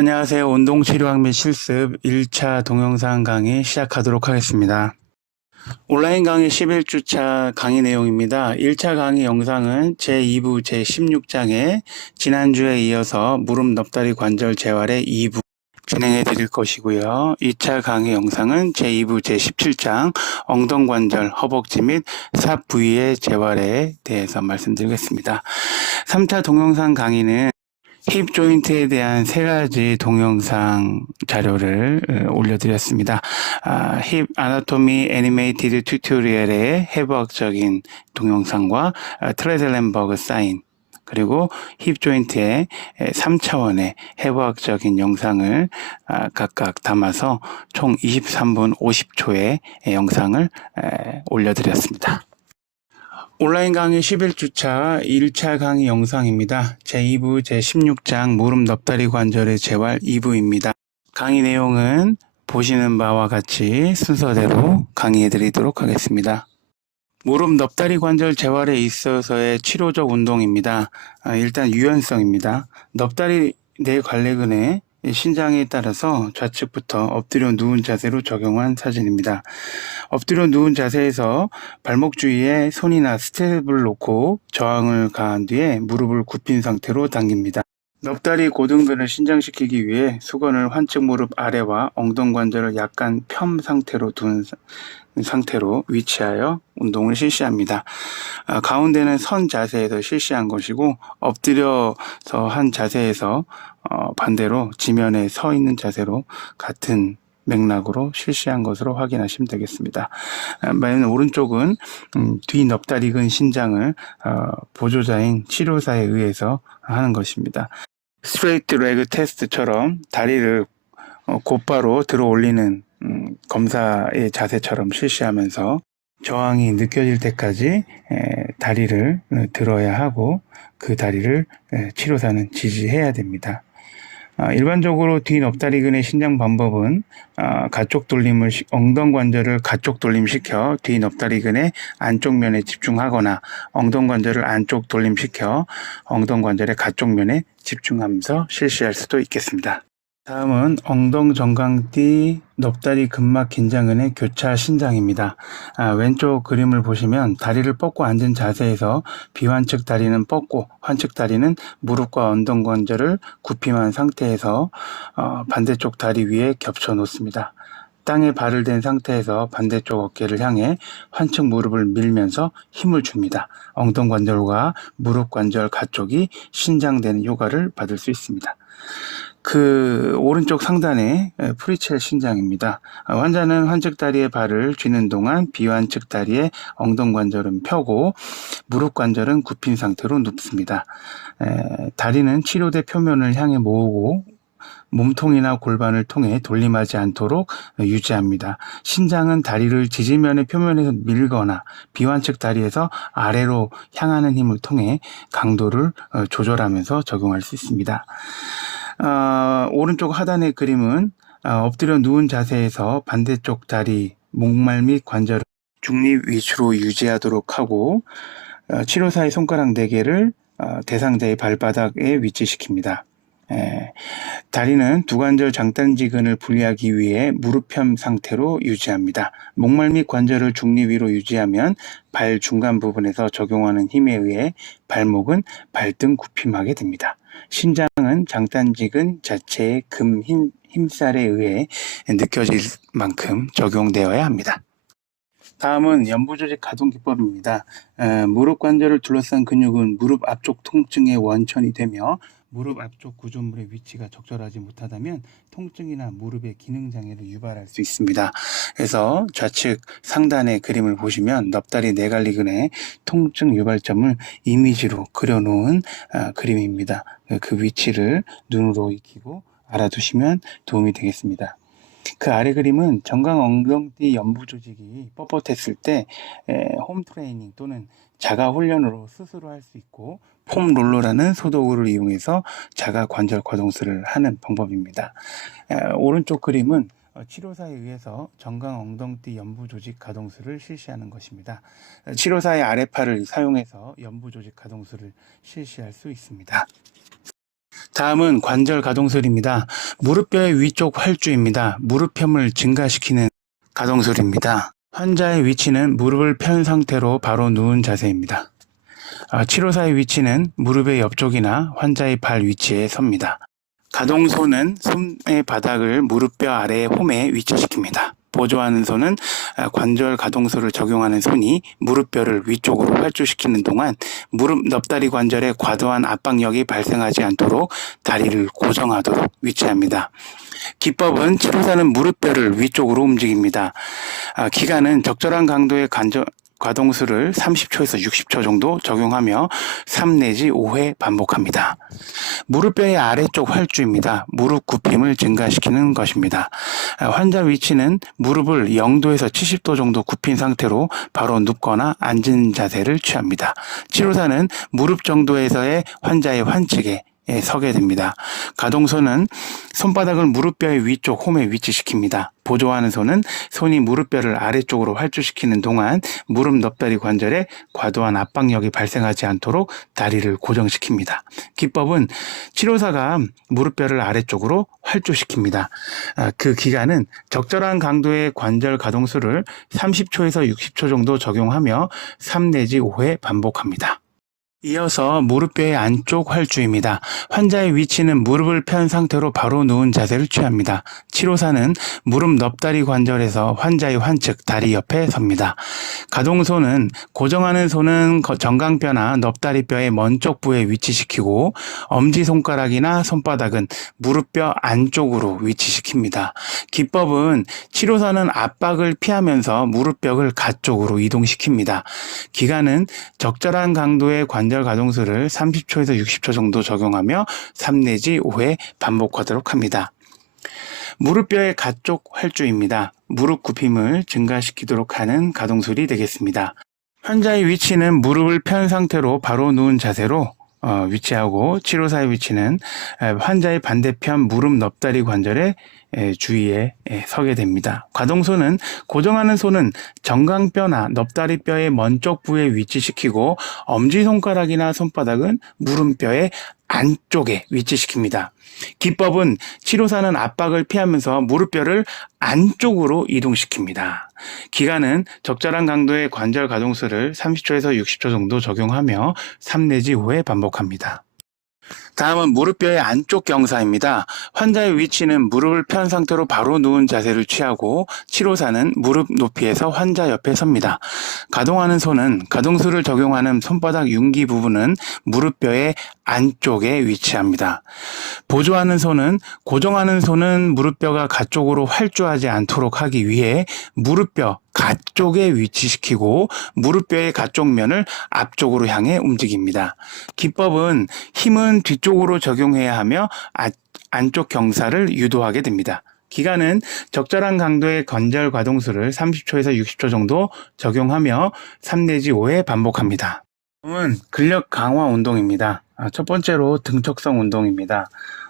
안녕하세요. 운동치료학 및 실습 1차 동영상 강의 시작하도록 하겠습니다. 온라인 강의 11주차 강의 내용입니다. 1차 강의 영상은 제2부 제16장에 지난주에 이어서 무릎 넙다리 관절 재활의 2부 진행해 드릴 것이고요. 2차 강의 영상은 제2부 제17장 엉덩관절, 허벅지 및 삽 부위의 재활에 대해서 말씀드리겠습니다. 3차 동영상 강의는 힙 조인트에 대한 세 가지 동영상 자료를 올려드렸습니다. 힙 아나토미 애니메이티드 튜토리얼의 해부학적인 동영상과 트레델렌버그 사인 그리고 힙 조인트의 3차원의 해부학적인 영상을 각각 담아서 총 23분 50초의 영상을 올려드렸습니다. 온라인 강의 11주차 1차 강의 영상입니다. 제2부 제16장 무릎 넙다리 관절의 재활 2부입니다. 강의 내용은 보시는 바와 같이 순서대로 강의해 드리도록 하겠습니다. 무릎 넙다리 관절 재활에 있어서의 치료적 운동입니다. 일단 유연성입니다. 넙다리 내 관래근의 신장에 따라서 좌측부터 엎드려 누운 자세로 적용한 사진입니다. 엎드려 누운 자세에서 발목 주위에 손이나 스텝을 놓고 저항을 가한 뒤에 무릎을 굽힌 상태로 당깁니다. 넙다리 고등근을 신장시키기 위해 수건을 환측 무릎 아래와 엉덩관절을 약간 편 상태로 둔 상태로 위치하여 운동을 실시합니다. 가운데는 선 자세에서 실시한 것이고 엎드려서 한 자세에서 반대로 지면에 서 있는 자세로 같은 맥락으로 실시한 것으로 확인하시면 되겠습니다. 맨 오른쪽은 뒤 넙다리근 신장을 보조자인 치료사에 의해서 하는 것입니다. 스트레이트 레그 테스트처럼 다리를 곧바로 들어 올리는 검사의 자세처럼 실시하면서 저항이 느껴질 때까지 다리를 들어야 하고 그 다리를 치료사는 지지해야 됩니다. 일반적으로 뒤 넙다리근의 신장 방법은 가쪽 돌림을 엉덩관절을 가쪽 돌림시켜 뒤 넙다리근의 안쪽 면에 집중하거나 엉덩관절을 안쪽 돌림시켜 엉덩관절의 가쪽 면에 집중하면서 실시할 수도 있겠습니다. 다음은 엉덩정강띠 넙다리 근막 긴장근의 교차 신장입니다. 왼쪽 그림을 보시면 다리를 뻗고 앉은 자세에서 비환측 다리는 뻗고 환측 다리는 무릎과 엉덩관절을 굽힘한 상태에서 반대쪽 다리 위에 겹쳐 놓습니다. 땅에 발을 댄 상태에서 반대쪽 어깨를 향해 환측 무릎을 밀면서 힘을 줍니다. 엉덩관절과 무릎관절 가쪽이 신장되는 효과를 받을 수 있습니다. 그 오른쪽 상단에 프리첼 신장입니다. 환자는 환측 다리의 발을 쥐는 동안 비환측 다리의 엉덩관절은 펴고 무릎 관절은 굽힌 상태로 눕습니다. 다리는 치료대 표면을 향해 모으고 몸통이나 골반을 통해 돌림하지 않도록 유지합니다. 신장은 다리를 지지면의 표면에서 밀거나 비환측 다리에서 아래로 향하는 힘을 통해 강도를 조절하면서 적용할 수 있습니다. 오른쪽 하단의 그림은 엎드려 누운 자세에서 반대쪽 다리, 목말 및 관절을 중립 위치로 유지하도록 하고 치료사의 손가락 4개를 대상자의 발바닥에 위치시킵니다. 다리는 두관절 장단지근을 분리하기 위해 무릎편 상태로 유지합니다. 목말 및 관절을 중립 위로 유지하면 발 중간 부분에서 적용하는 힘에 의해 발목은 발등 굽힘하게 됩니다. 신장은 장단지근 자체의 금 힘살에 의해 느껴질 만큼 적용되어야 합니다. 다음은 연부조직 가동기법입니다. 무릎 관절을 둘러싼 근육은 무릎 앞쪽 통증의 원천이 되며 무릎 앞쪽 구조물의 위치가 적절하지 못하다면 통증이나 무릎의 기능장애를 유발할 수 있습니다. 그래서 좌측 상단의 그림을 보시면 넙다리 내관리근의 통증 유발점을 이미지로 그려놓은 그림입니다. 그 위치를 눈으로 익히고 알아두시면 도움이 되겠습니다. 그 아래 그림은 정강 엉덩띠 연부 조직이 뻣뻣했을 때 홈 트레이닝 또는 자가 훈련으로 스스로 할 수 있고 폼 롤러라는 소도구를 이용해서 자가 관절 과동수를 하는 방법입니다. 오른쪽 그림은 치료사에 의해서 정강 엉덩띠 연부 조직 가동수를 실시하는 것입니다. 치료사의 아래팔을 사용해서 연부 조직 가동수를 실시할 수 있습니다. 다음은 관절 가동술입니다. 무릎뼈의 위쪽 활주입니다. 무릎편을 증가시키는 가동술입니다. 환자의 위치는 무릎을 편 상태로 바로 누운 자세입니다. 치료사의 위치는 무릎의 옆쪽이나 환자의 발 위치에 섭니다. 가동손은 손의 바닥을 무릎뼈 아래 홈에 위치시킵니다. 보조하는 손은 관절 가동술을 적용하는 손이 무릎뼈를 위쪽으로 활주시키는 동안 무릎 넙다리 관절에 과도한 압박력이 발생하지 않도록 다리를 고정하도록 위치합니다. 기법은 치료사는 무릎뼈를 위쪽으로 움직입니다. 기간은 적절한 강도의 가동술을 30초에서 60초 정도 적용하며 3 내지 5회 반복합니다. 무릎뼈의 아래쪽 활주입니다. 무릎 굽힘을 증가시키는 것입니다. 환자 위치는 무릎을 0도에서 70도 정도 굽힌 상태로 바로 눕거나 앉은 자세를 취합니다. 치료사는 무릎 정도에서의 환자의 환측에 서게 됩니다. 가동손은 손바닥을 무릎뼈의 위쪽 홈에 위치시킵니다. 보조하는 손은 손이 무릎뼈를 아래쪽으로 활주시키는 동안 무릎 넙다리 관절에 과도한 압박력이 발생하지 않도록 다리를 고정시킵니다. 기법은 치료사가 무릎뼈를 아래쪽으로 활주시킵니다. 그 기간은 적절한 강도의 관절 가동술을 30초에서 60초 정도 적용하며 3 내지 5회 반복합니다. 이어서 무릎뼈의 안쪽 활주입니다. 환자의 위치는 무릎을 편 상태로 바로 누운 자세를 취합니다. 치료사는 무릎 넙다리 관절에서 환자의 환측 다리 옆에 섭니다. 가동손은 고정하는 손은 정강뼈나 넙다리뼈의 먼쪽 부에 위치시키고 엄지손가락이나 손바닥은 무릎뼈 안쪽으로 위치시킵니다. 기법은 치료사는 압박을 피하면서 무릎뼈를 가쪽으로 이동시킵니다. 기간은 적절한 강도의 관절 가동술을 30초에서 60초 정도 적용하며 3 내지 5회 반복하도록 합니다. 무릎뼈의 가쪽 활주입니다. 무릎 굽힘을 증가시키도록 하는 가동술이 되겠습니다. 환자의 위치는 무릎을 편 상태로 바로 누운 자세로 위치하고 치료사의 위치는 환자의 반대편 무릎 넙다리 관절의 주위에 서게 됩니다. 가동손은 고정하는 손은 정강뼈나 넙다리뼈의 먼쪽 부에 위치시키고 엄지손가락이나 손바닥은 무릎뼈의 안쪽에 위치시킵니다. 기법은 치료사는 압박을 피하면서 무릎뼈를 안쪽으로 이동시킵니다. 기간은 적절한 강도의 관절 가동술을 30초에서 60초 정도 적용하며 3 내지 5회 반복합니다. 다음은 무릎뼈의 안쪽 경사입니다. 환자의 위치는 무릎을 편 상태로 바로 누운 자세를 취하고 치료사는 무릎 높이에서 환자 옆에 섭니다. 가동하는 손은 가동술을 적용하는 손바닥 윤기 부분은 무릎뼈의 안쪽에 위치합니다. 보조하는 손은 고정하는 손은 무릎뼈가 가쪽으로 활주하지 않도록 하기 위해 무릎뼈 가쪽에 위치시키고 무릎뼈의 가쪽 면을 앞쪽으로 향해 움직입니다. 기법은 힘은 뒤쪽으로 적용해야 하며 안쪽 경사를 유도하게 됩니다. 기간은 적절한 강도의 관절 가동술을 30초에서 60초 정도 적용하며 3 내지 5회 반복합니다. 다음은 근력 강화 운동입니다. 첫 번째로 등척성 운동입니다.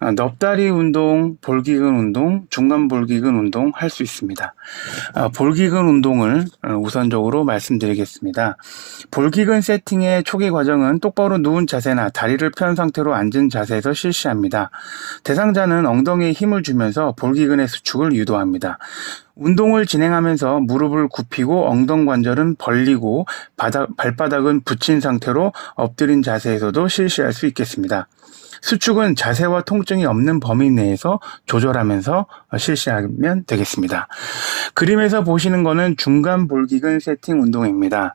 넙다리 운동, 볼기근 운동, 중간 볼기근 운동 할 수 있습니다. 볼기근 운동을 우선적으로 말씀드리겠습니다. 볼기근 세팅의 초기 과정은 똑바로 누운 자세나 다리를 편 상태로 앉은 자세에서 실시합니다. 대상자는 엉덩이에 힘을 주면서 볼기근의 수축을 유도합니다. 운동을 진행하면서 무릎을 굽히고 엉덩관절은 벌리고 발바닥은 붙인 상태로 엎드린 자세에서도 실시할 수 있겠습니다. 수축은 자세와 통증이 없는 범위 내에서 조절하면서 실시하면 되겠습니다. 그림에서 보시는 것은 중간 볼기근 세팅 운동입니다.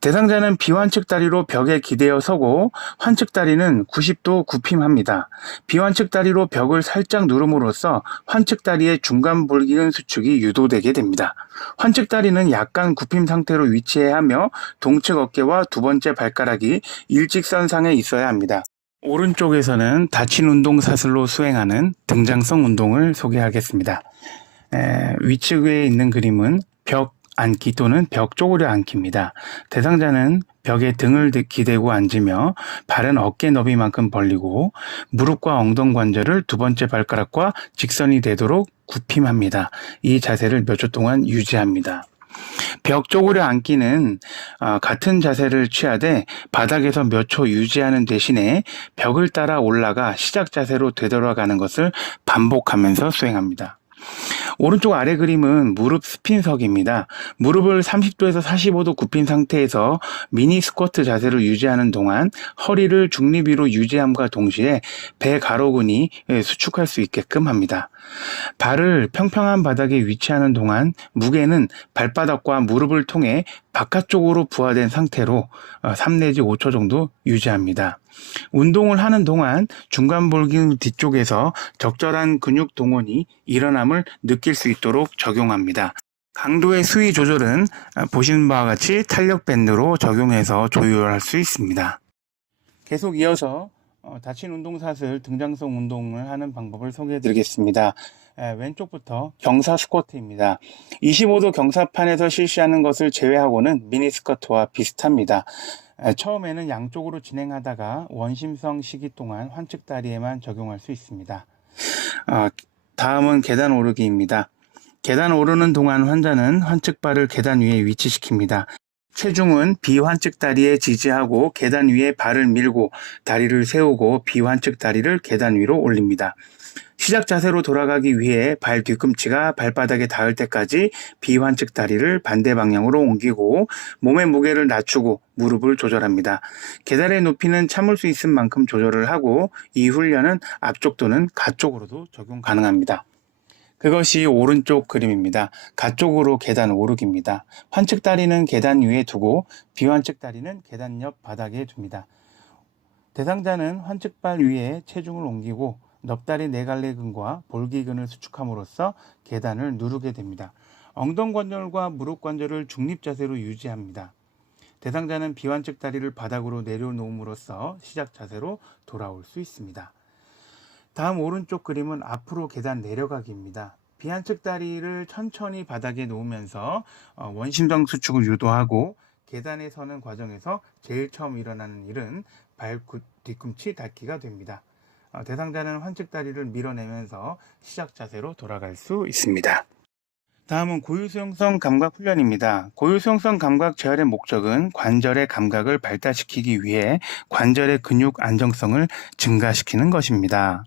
대상자는 비완측 다리로 벽에 기대어 서고 환측 다리는 90도 굽힘합니다. 비완측 다리로 벽을 살짝 누름으로써 환측 다리의 중간 볼기근 수축이 유도되게 됩니다. 환측 다리는 약간 굽힘 상태로 위치해야 하며 동측 어깨와 두 번째 발가락이 일직선상에 있어야 합니다. 오른쪽에서는 다친 운동 사슬로 수행하는 등장성 운동을 소개하겠습니다. 위측에 있는 그림은 벽 앉기 또는 벽 쪼그려 앉기입니다. 대상자는 벽에 등을 기대고 앉으며 발은 어깨 너비만큼 벌리고 무릎과 엉덩관절을 두 번째 발가락과 직선이 되도록 굽힘합니다. 이 자세를 몇 초 동안 유지합니다. 벽 쪼그려 앉기는 같은 자세를 취하되 바닥에서 몇 초 유지하는 대신에 벽을 따라 올라가 시작 자세로 되돌아가는 것을 반복하면서 수행합니다. 오른쪽 아래 그림은 무릎 스핀석입니다. 무릎을 30도에서 45도 굽힌 상태에서 미니 스쿼트 자세를 유지하는 동안 허리를 중립 위로 유지함과 동시에 배 가로근이 수축할 수 있게끔 합니다. 발을 평평한 바닥에 위치하는 동안 무게는 발바닥과 무릎을 통해 바깥쪽으로 부하된 상태로 3 내지 5초 정도 유지합니다. 운동을 하는 동안 중간볼기 뒤쪽에서 적절한 근육 동원이 일어남을 느낄 수 있도록 적용합니다. 강도의 수위 조절은 보시는 바와 같이 탄력 밴드로 적용해서 조율할 수 있습니다. 계속 이어서 다친 운동샷을 등장성 운동을 하는 방법을 소개해 드리겠습니다. 왼쪽부터 경사 스쿼트입니다. 25도 경사판에서 실시하는 것을 제외하고는 미니 스쿼트와 비슷합니다. 처음에는 양쪽으로 진행하다가 원심성 시기 동안 환측 다리에만 적용할 수 있습니다. 다음은 계단 오르기입니다. 계단 오르는 동안 환자는 환측발을 계단 위에 위치시킵니다. 체중은 비환측 다리에 지지하고 계단 위에 발을 밀고 다리를 세우고 비환측 다리를 계단 위로 올립니다. 시작 자세로 돌아가기 위해 발 뒤꿈치가 발바닥에 닿을 때까지 비환측 다리를 반대 방향으로 옮기고 몸의 무게를 낮추고 무릎을 조절합니다. 계단의 높이는 참을 수 있을 만큼 조절을 하고 이 훈련은 앞쪽 또는 가쪽으로도 적용 가능합니다. 그것이 오른쪽 그림입니다. 가쪽으로 계단 오르기입니다. 환측 다리는 계단 위에 두고 비환측 다리는 계단 옆 바닥에 둡니다. 대상자는 환측발 위에 체중을 옮기고 넙다리 네갈래근과 볼기근을 수축함으로써 계단을 누르게 됩니다. 엉덩관절과 무릎관절을 중립 자세로 유지합니다. 대상자는 비환측 다리를 바닥으로 내려놓음으로써 시작 자세로 돌아올 수 있습니다. 다음 오른쪽 그림은 앞으로 계단 내려가기입니다. 비환측 다리를 천천히 바닥에 놓으면서 원심성 수축을 유도하고 계단에 서는 과정에서 제일 처음 일어나는 일은 발 뒤꿈치 닿기가 됩니다. 대상자는 환측 다리를 밀어내면서 시작 자세로 돌아갈 수 있습니다. 다음은 고유수용성 감각 훈련입니다. 고유수용성 감각 재활의 목적은 관절의 감각을 발달시키기 위해 관절의 근육 안정성을 증가시키는 것입니다.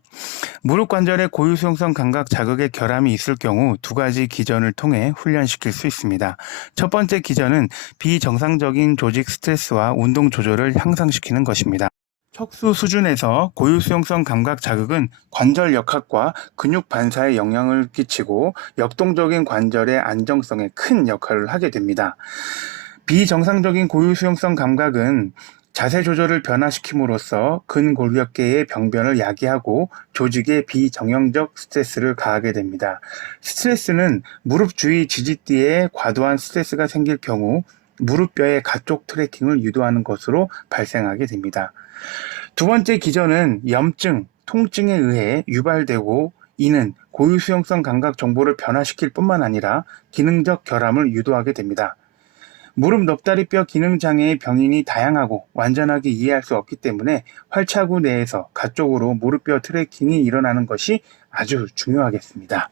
무릎 관절의 고유수용성 감각 자극의 결함이 있을 경우 두 가지 기전을 통해 훈련시킬 수 있습니다. 첫 번째 기전은 비정상적인 조직 스트레스와 운동 조절을 향상시키는 것입니다. 척수 수준에서 고유수용성 감각 자극은 관절 역학과 근육 반사에 영향을 끼치고 역동적인 관절의 안정성에 큰 역할을 하게 됩니다. 비정상적인 고유수용성 감각은 자세 조절을 변화시킴으로써 근골격계의 병변을 야기하고 조직에 비정형적 스트레스를 가하게 됩니다. 스트레스는 무릎 주위 지지대에 과도한 스트레스가 생길 경우 무릎뼈의 가쪽 트래킹을 유도하는 것으로 발생하게 됩니다. 두 번째 기전은 염증, 통증에 의해 유발되고 이는 고유수용성 감각 정보를 변화시킬 뿐만 아니라 기능적 결함을 유도하게 됩니다. 무릎 넙다리뼈 기능장애의 병인이 다양하고 완전하게 이해할 수 없기 때문에 활차구 내에서 가쪽으로 무릎뼈 트래킹이 일어나는 것이 아주 중요하겠습니다.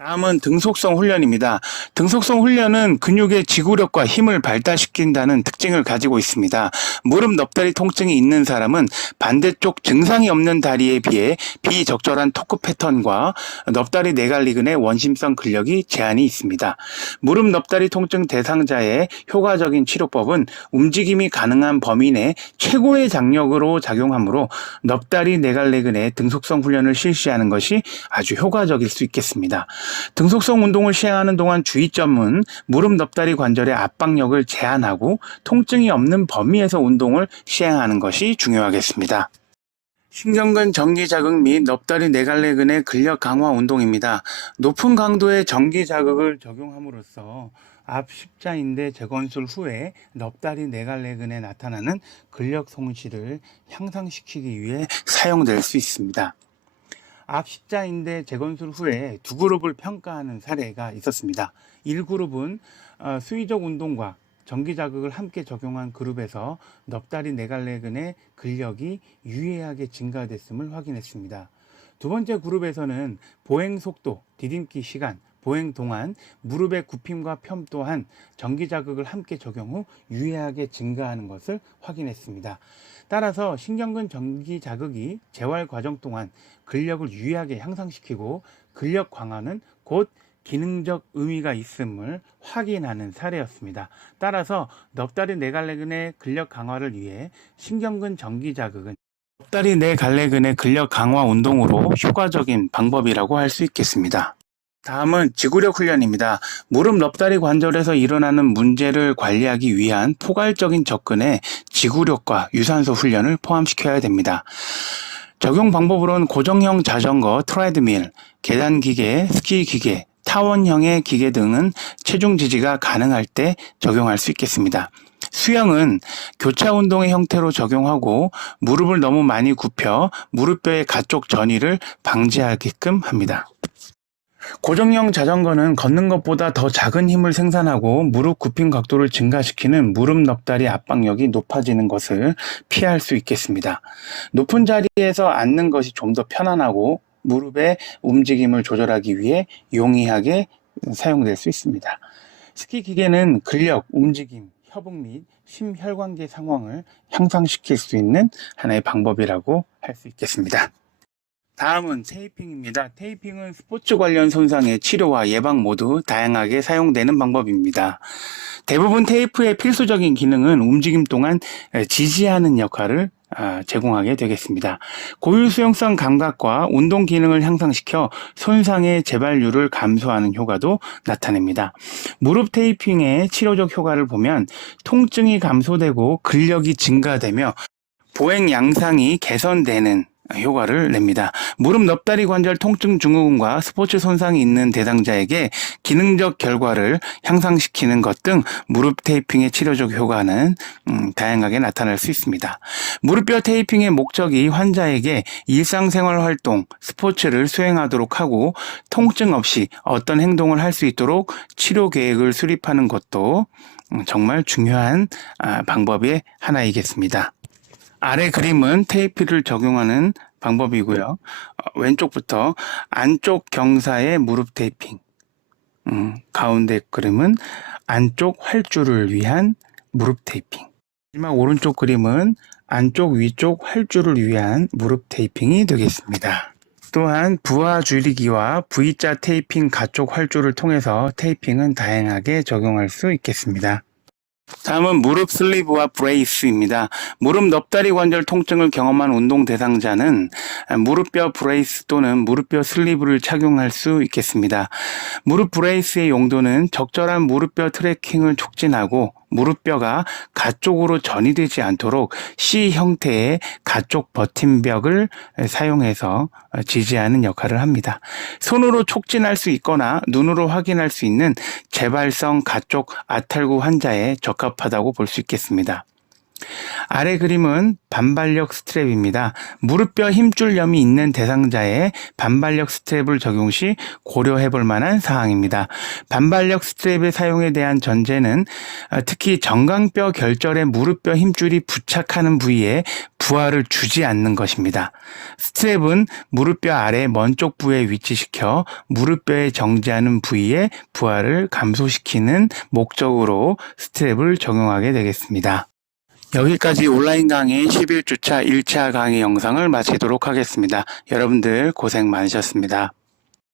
다음은 등속성 훈련입니다. 등속성 훈련은 근육의 지구력과 힘을 발달시킨다는 특징을 가지고 있습니다. 무릎 넙다리 통증이 있는 사람은 반대쪽 증상이 없는 다리에 비해 비적절한 토크 패턴과 넙다리 네갈리근의 원심성 근력이 제한이 있습니다. 무릎 넙다리 통증 대상자의 효과적인 치료법은 움직임이 가능한 범위 내 최고의 장력으로 작용하므로 넙다리 네갈리근의 등속성 훈련을 실시하는 것이 아주 효과적일 수 있겠습니다. 등속성 운동을 시행하는 동안 주의점은 무릎 넙다리 관절의 압박력을 제한하고 통증이 없는 범위에서 운동을 시행하는 것이 중요하겠습니다. 신경근 전기 자극 및 넙다리 네갈래근의 근력 강화 운동입니다. 높은 강도의 전기 자극을 적용함으로써 앞 십자인대 재건술 후에 넙다리 네갈래근에 나타나는 근력 손실을 향상시키기 위해 사용될 수 있습니다. 앞 십자인대 재건술 후에 두 그룹을 평가하는 사례가 있었습니다. 1그룹은 수의적 운동과 전기 자극을 함께 적용한 그룹에서 넙다리 네갈래근의 근력이 유의하게 증가됐음을 확인했습니다. 두 번째 그룹에서는 보행 속도, 디딤기 시간, 보행 동안 무릎의 굽힘과 펴 또한 전기 자극을 함께 적용 후 유의하게 증가하는 것을 확인했습니다. 따라서 신경근 전기 자극이 재활 과정 동안 근력을 유의하게 향상시키고 근력 강화는 곧 기능적 의미가 있음을 확인하는 사례였습니다. 따라서 넙다리 내갈래근의 근력 강화를 위해 신경근 전기 자극은 넙다리 내갈래근의 근력 강화 운동으로 효과적인 방법이라고 할 수 있겠습니다. 다음은 지구력 훈련입니다. 무릎 넙다리 관절에서 일어나는 문제를 관리하기 위한 포괄적인 접근에 지구력과 유산소 훈련을 포함시켜야 됩니다. 적용 방법으로는 고정형 자전거, 트레드밀, 계단 기계, 스키 기계, 타원형의 기계 등은 체중 지지가 가능할 때 적용할 수 있겠습니다. 수영은 교차 운동의 형태로 적용하고 무릎을 너무 많이 굽혀 무릎뼈의 가쪽 전이를 방지하게끔 합니다. 고정형 자전거는 걷는 것보다 더 작은 힘을 생산하고 무릎 굽힘 각도를 증가시키는 무릎 넙다리 압박력이 높아지는 것을 피할 수 있겠습니다. 높은 자리에서 앉는 것이 좀 더 편안하고 무릎의 움직임을 조절하기 위해 용이하게 사용될 수 있습니다. 스키 기계는 근력, 움직임, 협응 및 심혈관계 상황을 향상시킬 수 있는 하나의 방법이라고 할 수 있겠습니다. 다음은 테이핑입니다. 테이핑은 스포츠 관련 손상의 치료와 예방 모두 다양하게 사용되는 방법입니다. 대부분 테이프의 필수적인 기능은 움직임 동안 지지하는 역할을 제공하게 되겠습니다. 고유 수용성 감각과 운동 기능을 향상시켜 손상의 재발률을 감소하는 효과도 나타냅니다. 무릎 테이핑의 치료적 효과를 보면 통증이 감소되고 근력이 증가되며 보행 양상이 개선되는 효과를 냅니다. 무릎 넙다리 관절 통증 증후군과 스포츠 손상이 있는 대상자에게 기능적 결과를 향상시키는 것 등 무릎 테이핑의 치료적 효과는 다양하게 나타날 수 있습니다. 무릎뼈 테이핑의 목적이 환자에게 일상생활 활동, 스포츠를 수행하도록 하고 통증 없이 어떤 행동을 할 수 있도록 치료 계획을 수립하는 것도 정말 중요한 방법의 하나이겠습니다. 아래 그림은 테이프를 적용하는 방법이고요. 왼쪽부터 안쪽 경사의 무릎 테이핑, 가운데 그림은 안쪽 활주를 위한 무릎 테이핑, 마지막 오른쪽 그림은 안쪽 위쪽 활주를 위한 무릎 테이핑이 되겠습니다. 또한 부하 줄이기와 V자 테이핑 가쪽 활주를 통해서 테이핑은 다양하게 적용할 수 있겠습니다. 다음은 무릎 슬리브와 브레이스입니다. 무릎 넙다리 관절 통증을 경험한 운동 대상자는 무릎뼈 브레이스 또는 무릎뼈 슬리브를 착용할 수 있겠습니다. 무릎 브레이스의 용도는 적절한 무릎뼈 트래킹을 촉진하고 무릎뼈가 가쪽으로 전이되지 않도록 C 형태의 가쪽 버팀벽을 사용해서 지지하는 역할을 합니다. 손으로 촉진할 수 있거나 눈으로 확인할 수 있는 재발성 가쪽 아탈구 환자에 적합하다고 볼 수 있겠습니다. 아래 그림은 반발력 스트랩입니다. 무릎뼈 힘줄염이 있는 대상자의 반발력 스트랩을 적용 시 고려해 볼 만한 사항입니다. 반발력 스트랩의 사용에 대한 전제는 특히 정강뼈 결절에 무릎뼈 힘줄이 부착하는 부위에 부하를 주지 않는 것입니다. 스트랩은 무릎뼈 아래 먼 쪽 부에 위치시켜 무릎뼈에 정지하는 부위에 부하를 감소시키는 목적으로 스트랩을 적용하게 되겠습니다. 여기까지 온라인 강의 11주차 1차 강의 영상을 마치도록 하겠습니다. 여러분들 고생 많으셨습니다.